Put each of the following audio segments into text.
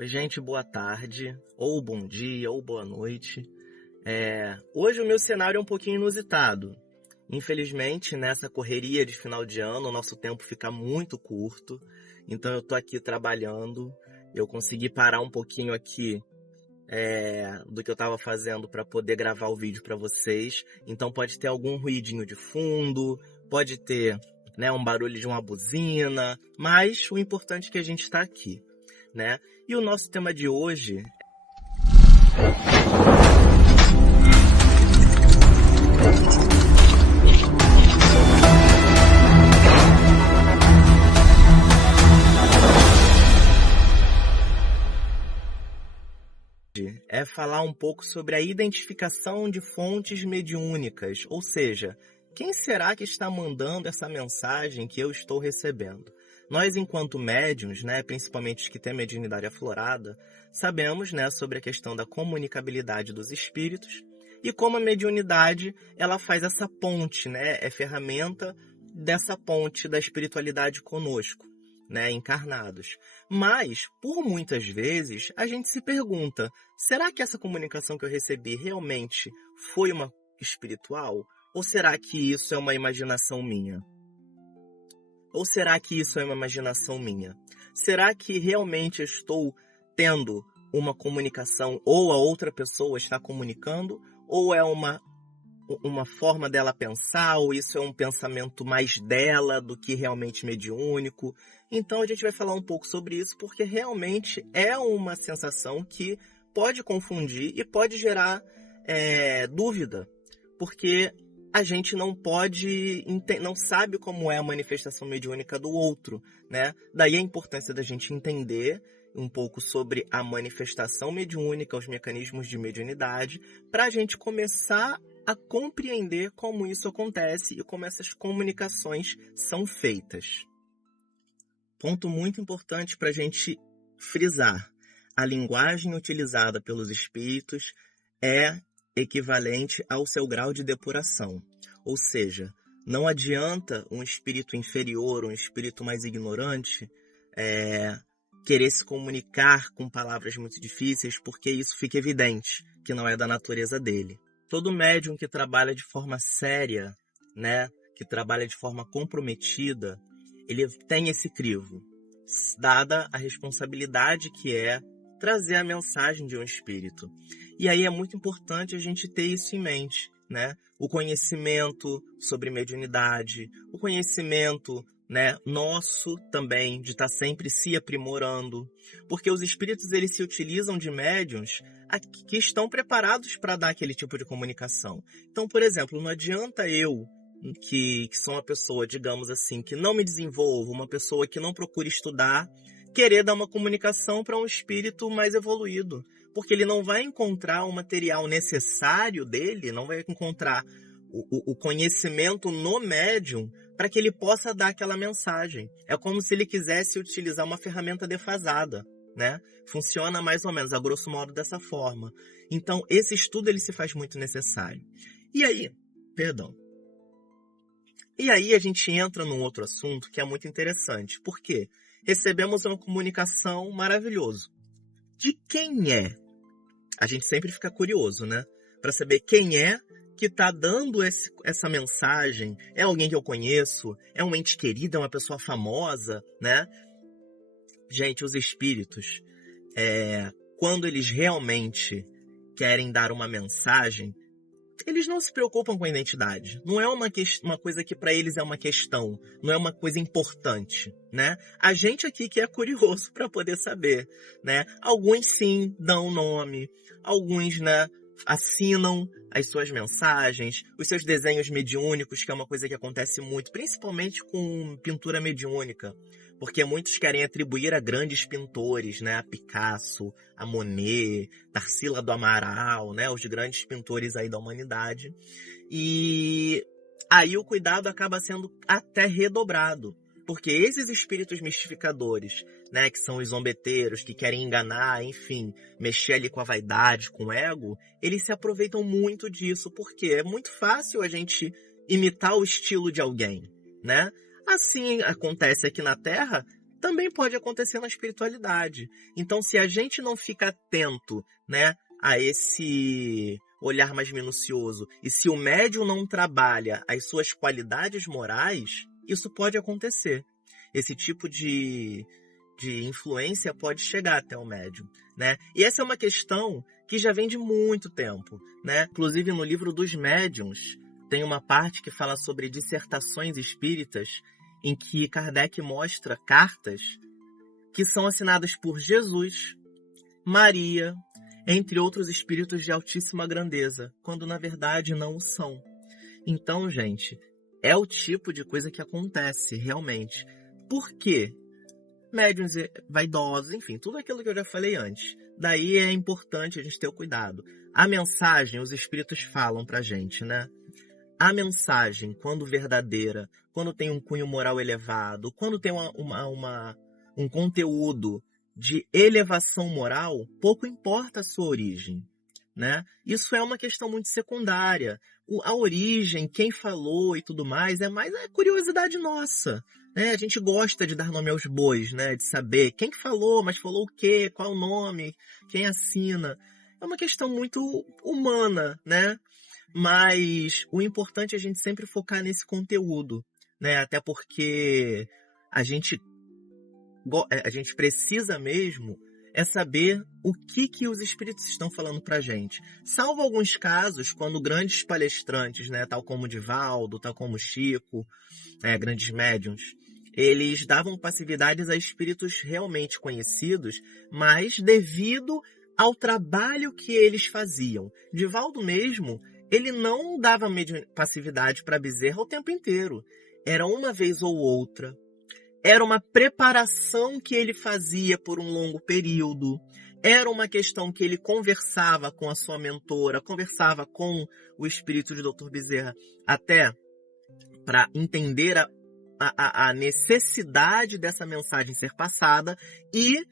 Oi, gente, boa tarde, ou bom dia, ou boa noite. Hoje o meu cenário é um pouquinho inusitado. Infelizmente, nessa correria de final de ano, o nosso tempo fica muito curto. Então eu tô aqui trabalhando. Eu consegui parar um pouquinho aqui do que eu estava fazendo para poder gravar o vídeo para vocês. Então pode ter algum ruidinho de fundo, pode ter, né, um barulho de uma buzina, mas o importante é que a gente está aqui, né? E o nosso tema de hoje é falar um pouco sobre a identificação de fontes mediúnicas, ou seja, quem será que está mandando essa mensagem que eu estou recebendo? Nós, enquanto médiuns, né, principalmente os que têm mediunidade aflorada, sabemos, né, sobre a questão da comunicabilidade dos espíritos e como a mediunidade ela faz essa ponte, né, é ferramenta dessa ponte da espiritualidade conosco, né, encarnados. Mas, por muitas vezes, a gente se pergunta, será que essa comunicação que eu recebi realmente foi uma espiritual? Ou será que isso é uma imaginação minha? Ou será que isso é uma imaginação minha? Será que realmente eu estou tendo uma comunicação ou a outra pessoa está comunicando? Ou é uma forma dela pensar, ou isso é um pensamento mais dela do que realmente mediúnico? Então a gente vai falar um pouco sobre isso, porque realmente é uma sensação que pode confundir e pode gerar dúvida, porque a gente não sabe como é a manifestação mediúnica do outro, né? Daí a importância da gente entender um pouco sobre a manifestação mediúnica, os mecanismos de mediunidade, para a gente começar a compreender como isso acontece e como essas comunicações são feitas. Ponto muito importante para a gente frisar: a linguagem utilizada pelos espíritos é equivalente ao seu grau de depuração. Ou seja, não adianta um espírito inferior, um espírito mais ignorante, querer se comunicar com palavras muito difíceis, porque isso fica evidente que não é da natureza dele. Todo médium que trabalha de forma séria, né, que trabalha de forma comprometida, ele tem esse crivo, dada a responsabilidade que é trazer a mensagem de um espírito. E aí é muito importante a gente ter isso em mente, né? O conhecimento sobre mediunidade, o conhecimento, né, nosso também, de estar sempre se aprimorando, porque os espíritos eles se utilizam de médiuns que estão preparados para dar aquele tipo de comunicação. Então, por exemplo, não adianta eu, que sou uma pessoa, digamos assim, que não me desenvolvo, uma pessoa que não procura estudar, querer dar uma comunicação para um espírito mais evoluído, porque ele não vai encontrar o material necessário dele, não vai encontrar o conhecimento no médium para que ele possa dar aquela mensagem. É como se ele quisesse utilizar uma ferramenta defasada, né? Funciona mais ou menos, a grosso modo, dessa forma. Então, esse estudo ele se faz muito necessário. E aí a gente entra num outro assunto que é muito interessante. Por quê? Recebemos uma comunicação maravilhosa. De quem é? A gente sempre fica curioso, né? Para saber quem é que está dando essa mensagem. É alguém que eu conheço? É um ente querido? É uma pessoa famosa? Né? Gente, os espíritos, quando eles realmente querem dar uma mensagem, eles não se preocupam com a identidade. Não é uma coisa que para eles é uma questão, não é uma coisa importante, né? A gente aqui que é curioso para poder saber, né? Alguns sim dão nome, alguns, né, assinam as suas mensagens, os seus desenhos mediúnicos, que é uma coisa que acontece muito, principalmente com pintura mediúnica, porque muitos querem atribuir a grandes pintores, né, a Picasso, a Monet, Tarsila do Amaral, né, os grandes pintores aí da humanidade. E aí o cuidado acaba sendo até redobrado, porque esses espíritos mistificadores, né, que são os zombeteiros, que querem enganar, enfim, mexer ali com a vaidade, com o ego, eles se aproveitam muito disso, porque é muito fácil a gente imitar o estilo de alguém, né? Assim acontece aqui na Terra, também pode acontecer na espiritualidade. Então, se a gente não fica atento, né, a esse olhar mais minucioso, e se o médium não trabalha as suas qualidades morais, isso pode acontecer. Esse tipo de influência pode chegar até o médium, né? E essa é uma questão que já vem de muito tempo, né? Inclusive, no livro dos médiuns, tem uma parte que fala sobre dissertações espíritas, em que Kardec mostra cartas que são assinadas por Jesus, Maria, entre outros espíritos de altíssima grandeza, quando na verdade não o são. Então, gente, é o tipo de coisa que acontece realmente. Por quê? Médiuns vaidosos, enfim, tudo aquilo que eu já falei antes. Daí é importante a gente ter o cuidado. A mensagem, os espíritos falam pra gente, né? A mensagem, quando verdadeira, quando tem um cunho moral elevado, quando tem um conteúdo de elevação moral, pouco importa a sua origem, né? Isso é uma questão muito secundária. A origem, quem falou e tudo mais, é mais a curiosidade nossa, né? A gente gosta de dar nome aos bois, né? De saber quem falou, mas falou o quê, qual é o nome, quem assina. É uma questão muito humana, né? Mas o importante é a gente sempre focar nesse conteúdo, né? Até porque a gente precisa mesmo é saber o que os espíritos estão falando pra gente. Salvo alguns casos, quando grandes palestrantes, né, tal como Divaldo, tal como Chico, grandes médiuns, eles davam passividades a espíritos realmente conhecidos, mas devido ao trabalho que eles faziam. Divaldo mesmo, ele não dava passividade para Bezerra o tempo inteiro. Era uma vez ou outra. Era uma preparação que ele fazia por um longo período. Era uma questão que ele conversava com a sua mentora, conversava com o espírito de Dr. Bezerra, até para entender a necessidade dessa mensagem ser passada, e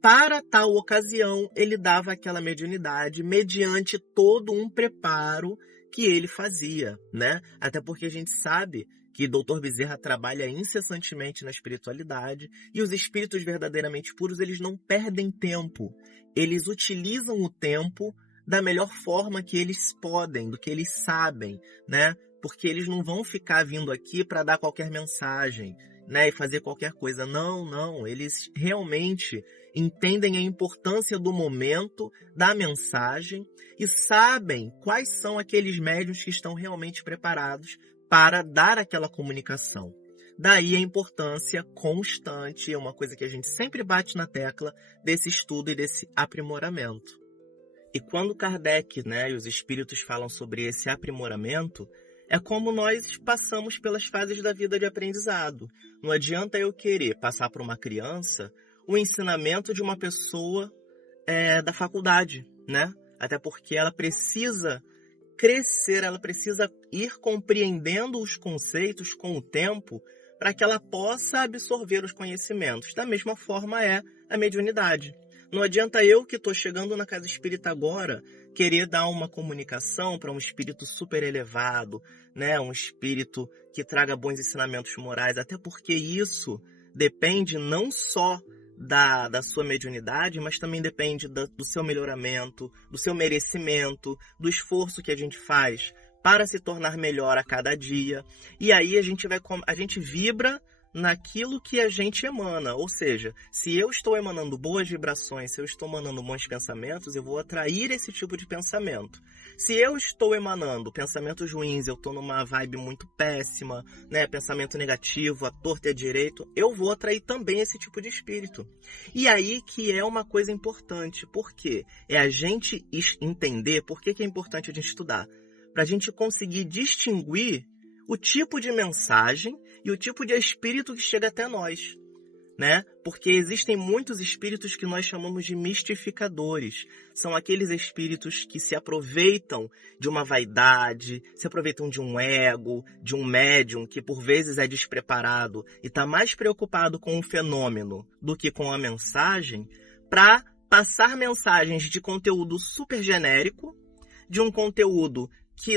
para tal ocasião ele dava aquela mediunidade mediante todo um preparo que ele fazia, né? Até porque a gente sabe que Dr. Bezerra trabalha incessantemente na espiritualidade, e os espíritos verdadeiramente puros, eles não perdem tempo. Eles utilizam o tempo da melhor forma que eles podem, do que eles sabem, né? Porque eles não vão ficar vindo aqui para dar qualquer mensagem, né? E fazer qualquer coisa. Não. Eles realmente entendem a importância do momento, da mensagem, e sabem quais são aqueles médiuns que estão realmente preparados para dar aquela comunicação. Daí a importância constante, é uma coisa que a gente sempre bate na tecla, desse estudo e desse aprimoramento. E quando Kardec, né, e os espíritos falam sobre esse aprimoramento, é como nós passamos pelas fases da vida de aprendizado. Não adianta eu querer passar para uma criança o ensinamento de uma pessoa da faculdade, né? Até porque ela precisa crescer, ela precisa ir compreendendo os conceitos com o tempo para que ela possa absorver os conhecimentos. Da mesma forma é a mediunidade. Não adianta eu, que estou chegando na casa espírita agora, querer dar uma comunicação para um espírito super elevado, né? Um espírito que traga bons ensinamentos morais, até porque isso depende não só da sua mediunidade, mas também depende do seu melhoramento, do seu merecimento, do esforço que a gente faz para se tornar melhor a cada dia. E aí a gente vibra naquilo que a gente emana. Ou seja, se eu estou emanando boas vibrações, se eu estou emanando bons pensamentos, eu vou atrair esse tipo de pensamento. Se eu estou emanando pensamentos ruins, eu estou numa vibe muito péssima, né, pensamento negativo, à torta e à direito, eu vou atrair também esse tipo de espírito. E aí que é uma coisa importante. Por quê? É a gente entender por que é importante a gente estudar. Para a gente conseguir distinguir o tipo de mensagem e o tipo de espírito que chega até nós, né? Porque existem muitos espíritos que nós chamamos de mistificadores. São aqueles espíritos que se aproveitam de uma vaidade, se aproveitam de um ego, de um médium que por vezes é despreparado e está mais preocupado com o fenômeno do que com a mensagem, para passar mensagens de conteúdo super genérico, de um conteúdo que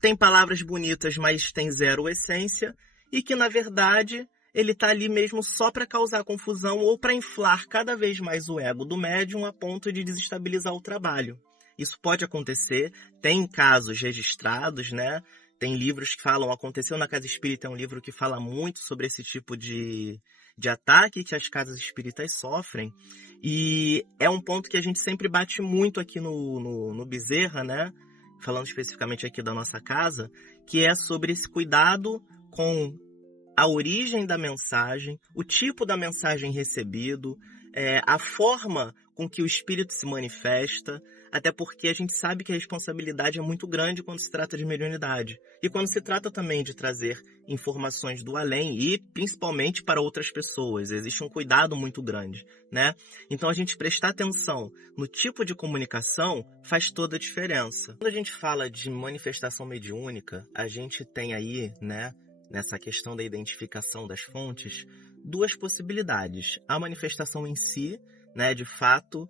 tem palavras bonitas, mas tem zero essência, e que, na verdade, ele está ali mesmo só para causar confusão ou para inflar cada vez mais o ego do médium a ponto de desestabilizar o trabalho. Isso pode acontecer, tem casos registrados, né? Tem livros que falam, Aconteceu na Casa Espírita é um livro que fala muito sobre esse tipo de ataque que as casas espíritas sofrem. E é um ponto que a gente sempre bate muito aqui no Bezerra, né? Falando especificamente aqui da nossa casa, que é sobre esse cuidado com a origem da mensagem, o tipo da mensagem recebido, a forma com que o espírito se manifesta, até porque a gente sabe que a responsabilidade é muito grande quando se trata de mediunidade. E quando se trata também de trazer informações do além e principalmente para outras pessoas. Existe um cuidado muito grande, né? Então a gente prestar atenção no tipo de comunicação faz toda a diferença. Quando a gente fala de manifestação mediúnica, a gente tem aí, né, nessa questão da identificação das fontes, duas possibilidades. A manifestação em si, né, de fato,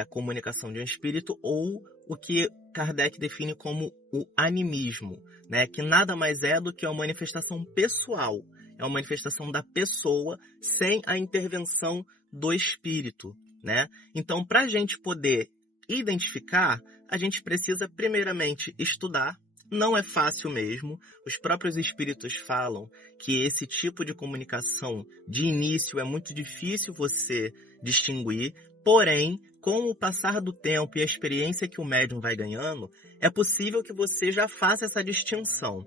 a comunicação de um espírito, ou o que Kardec define como o animismo, né, que nada mais é do que uma manifestação pessoal. É uma manifestação da pessoa sem a intervenção do espírito, né? Então, para a gente poder identificar, a gente precisa primeiramente estudar. Não é fácil mesmo. Os próprios espíritos falam que esse tipo de comunicação de início é muito difícil você distinguir. Porém, com o passar do tempo e a experiência que o médium vai ganhando, é possível que você já faça essa distinção.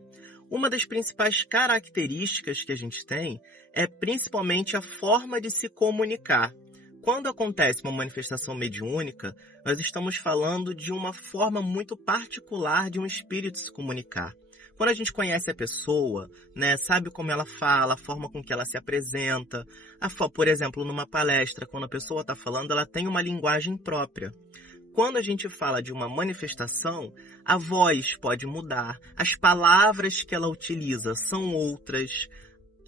Uma das principais características que a gente tem é principalmente a forma de se comunicar. Quando acontece uma manifestação mediúnica, nós estamos falando de uma forma muito particular de um espírito se comunicar. Quando a gente conhece a pessoa, né, sabe como ela fala, a forma com que ela se apresenta. Por exemplo, numa palestra, quando a pessoa está falando, ela tem uma linguagem própria. Quando a gente fala de uma manifestação, a voz pode mudar, as palavras que ela utiliza são outras,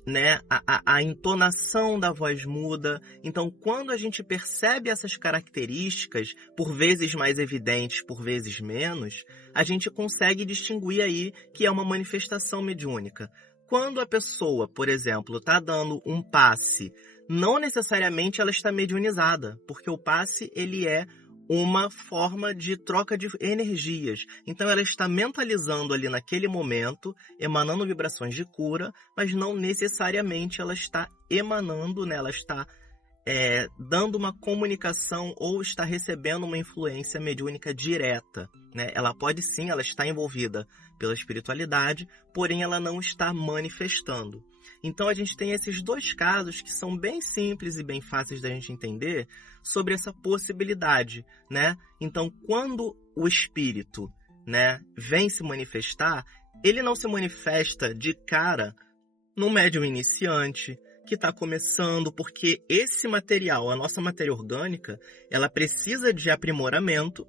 né? A entonação da voz muda. Então, quando a gente percebe essas características, por vezes mais evidentes, por vezes menos, a gente consegue distinguir aí que é uma manifestação mediúnica. Quando a pessoa, por exemplo, está dando um passe, não necessariamente ela está mediunizada, porque o passe ele é uma forma de troca de energias. Então ela está mentalizando ali naquele momento, emanando vibrações de cura, mas não necessariamente ela está emanando, né? Ela está dando uma comunicação ou está recebendo uma influência mediúnica direta, né? Ela pode sim, ela está envolvida pela espiritualidade, porém ela não está manifestando. Então a gente tem esses dois casos que são bem simples e bem fáceis da gente entender sobre essa possibilidade, né? Então quando o espírito, né, vem se manifestar, ele não se manifesta de cara no médium iniciante, que está começando, porque esse material, a nossa matéria orgânica, ela precisa de aprimoramento,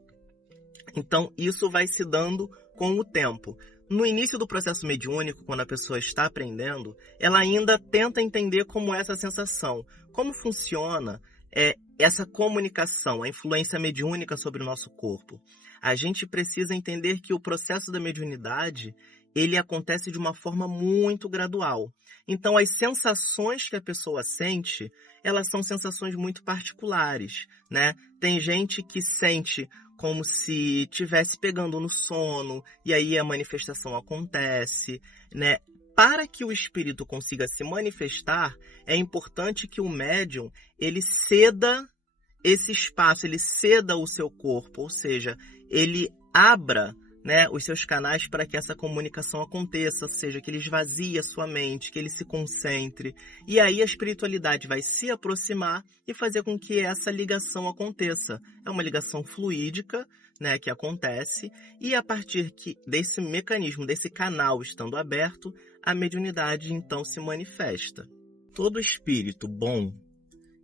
então isso vai se dando com o tempo. No início do processo mediúnico, quando a pessoa está aprendendo, ela ainda tenta entender como é essa sensação, como funciona essa comunicação, a influência mediúnica sobre o nosso corpo. A gente precisa entender que o processo da mediunidade, ele acontece de uma forma muito gradual. Então, as sensações que a pessoa sente, elas são sensações muito particulares, né? Tem gente que sente como se estivesse pegando no sono, e aí a manifestação acontece, né? Para que o espírito consiga se manifestar, é importante que o médium, ele ceda esse espaço, ele ceda o seu corpo, ou seja, ele abra, né, os seus canais para que essa comunicação aconteça, ou seja, que ele esvazie a sua mente, que ele se concentre. E aí a espiritualidade vai se aproximar e fazer com que essa ligação aconteça. É uma ligação fluídica, né, que acontece, e a partir desse mecanismo, desse canal estando aberto, a mediunidade então se manifesta. Todo espírito bom,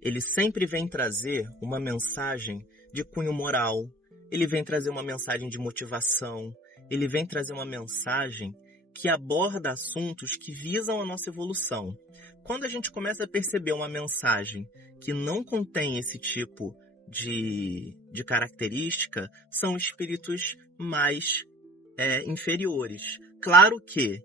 ele sempre vem trazer uma mensagem de cunho moral, ele vem trazer uma mensagem de motivação, ele vem trazer uma mensagem que aborda assuntos que visam a nossa evolução. Quando a gente começa a perceber uma mensagem que não contém esse tipo de característica, são espíritos mais inferiores. Claro que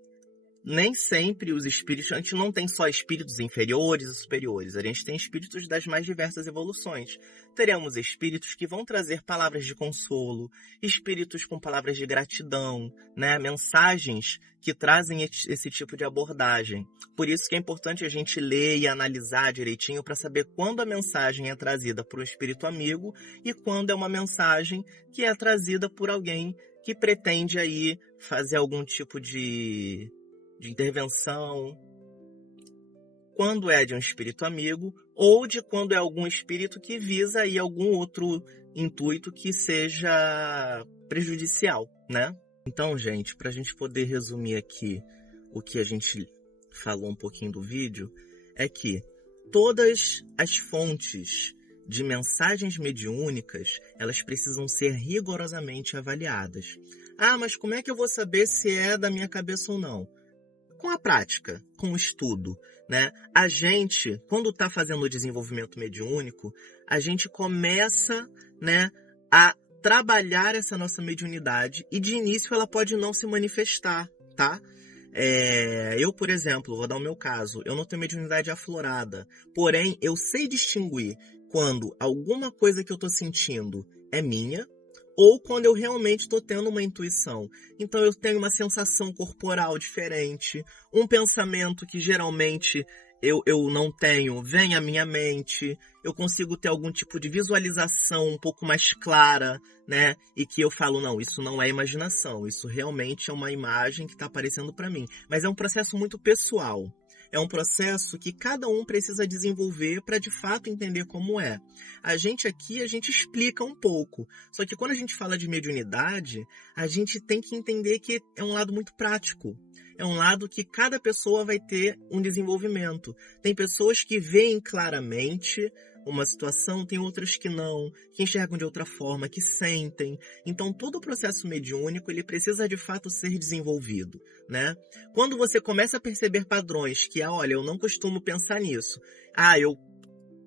nem sempre os espíritos, a gente não tem só espíritos inferiores e superiores, a gente tem espíritos das mais diversas evoluções. Teremos espíritos que vão trazer palavras de consolo, espíritos com palavras de gratidão, né? Mensagens que trazem esse tipo de abordagem. Por isso que é importante a gente ler e analisar direitinho para saber quando a mensagem é trazida por um espírito amigo e quando é uma mensagem que é trazida por alguém que pretende aí fazer algum tipo de intervenção, quando é de um espírito amigo ou de quando é algum espírito que visa aí algum outro intuito que seja prejudicial, né? Então, gente, para a gente poder resumir aqui o que a gente falou um pouquinho do vídeo, é que todas as fontes de mensagens mediúnicas, elas precisam ser rigorosamente avaliadas. Ah, mas como é que eu vou saber se é da minha cabeça ou não? Com a prática, com o estudo, né? A gente, quando está fazendo o desenvolvimento mediúnico, a gente começa, né, a trabalhar essa nossa mediunidade e de início ela pode não se manifestar, tá? Eu, por exemplo, vou dar o meu caso, eu não tenho mediunidade aflorada, porém eu sei distinguir quando alguma coisa que eu estou sentindo é minha, ou quando eu realmente estou tendo uma intuição. Então eu tenho uma sensação corporal diferente, um pensamento que geralmente eu não tenho, vem à minha mente, eu consigo ter algum tipo de visualização um pouco mais clara, né? E que eu falo, não, isso não é imaginação, isso realmente é uma imagem que está aparecendo para mim. Mas é um processo muito pessoal. É um processo que cada um precisa desenvolver para de fato entender como é. A gente explica um pouco. Só que quando a gente fala de mediunidade, a gente tem que entender que é um lado muito prático. É um lado que cada pessoa vai ter um desenvolvimento. Tem pessoas que veem claramente uma situação, tem outras que não, que enxergam de outra forma, que sentem. Então, todo o processo mediúnico, ele precisa de fato ser desenvolvido, né? Quando você começa a perceber padrões que, olha, eu não costumo pensar nisso. Eu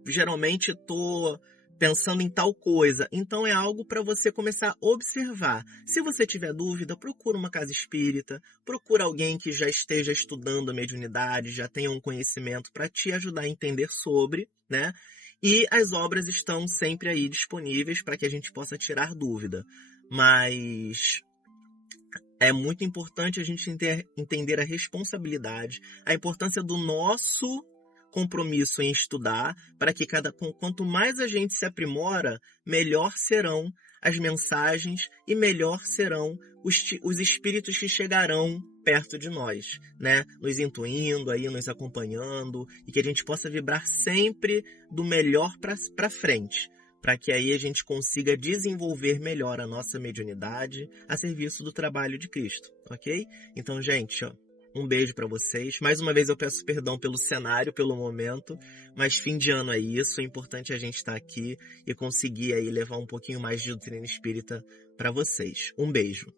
geralmente estou pensando em tal coisa. Então é algo para você começar a observar. Se você tiver dúvida, procura uma casa espírita, procura alguém que já esteja estudando a mediunidade, já tenha um conhecimento para te ajudar a entender sobre, né? E as obras estão sempre aí disponíveis para que a gente possa tirar dúvida. Mas é muito importante a gente entender a responsabilidade, a importância do nosso compromisso em estudar, para que quanto mais a gente se aprimora, melhor serão as mensagens e melhor serão os espíritos que chegarão perto de nós, né? Nos intuindo, aí, nos acompanhando, e que a gente possa vibrar sempre do melhor para frente, para que aí a gente consiga desenvolver melhor a nossa mediunidade a serviço do trabalho de Cristo, ok? Então, gente, um beijo para vocês. Mais uma vez eu peço perdão pelo cenário, pelo momento, mas fim de ano é isso. É importante a gente estar aqui e conseguir aí levar um pouquinho mais de doutrina espírita para vocês. Um beijo.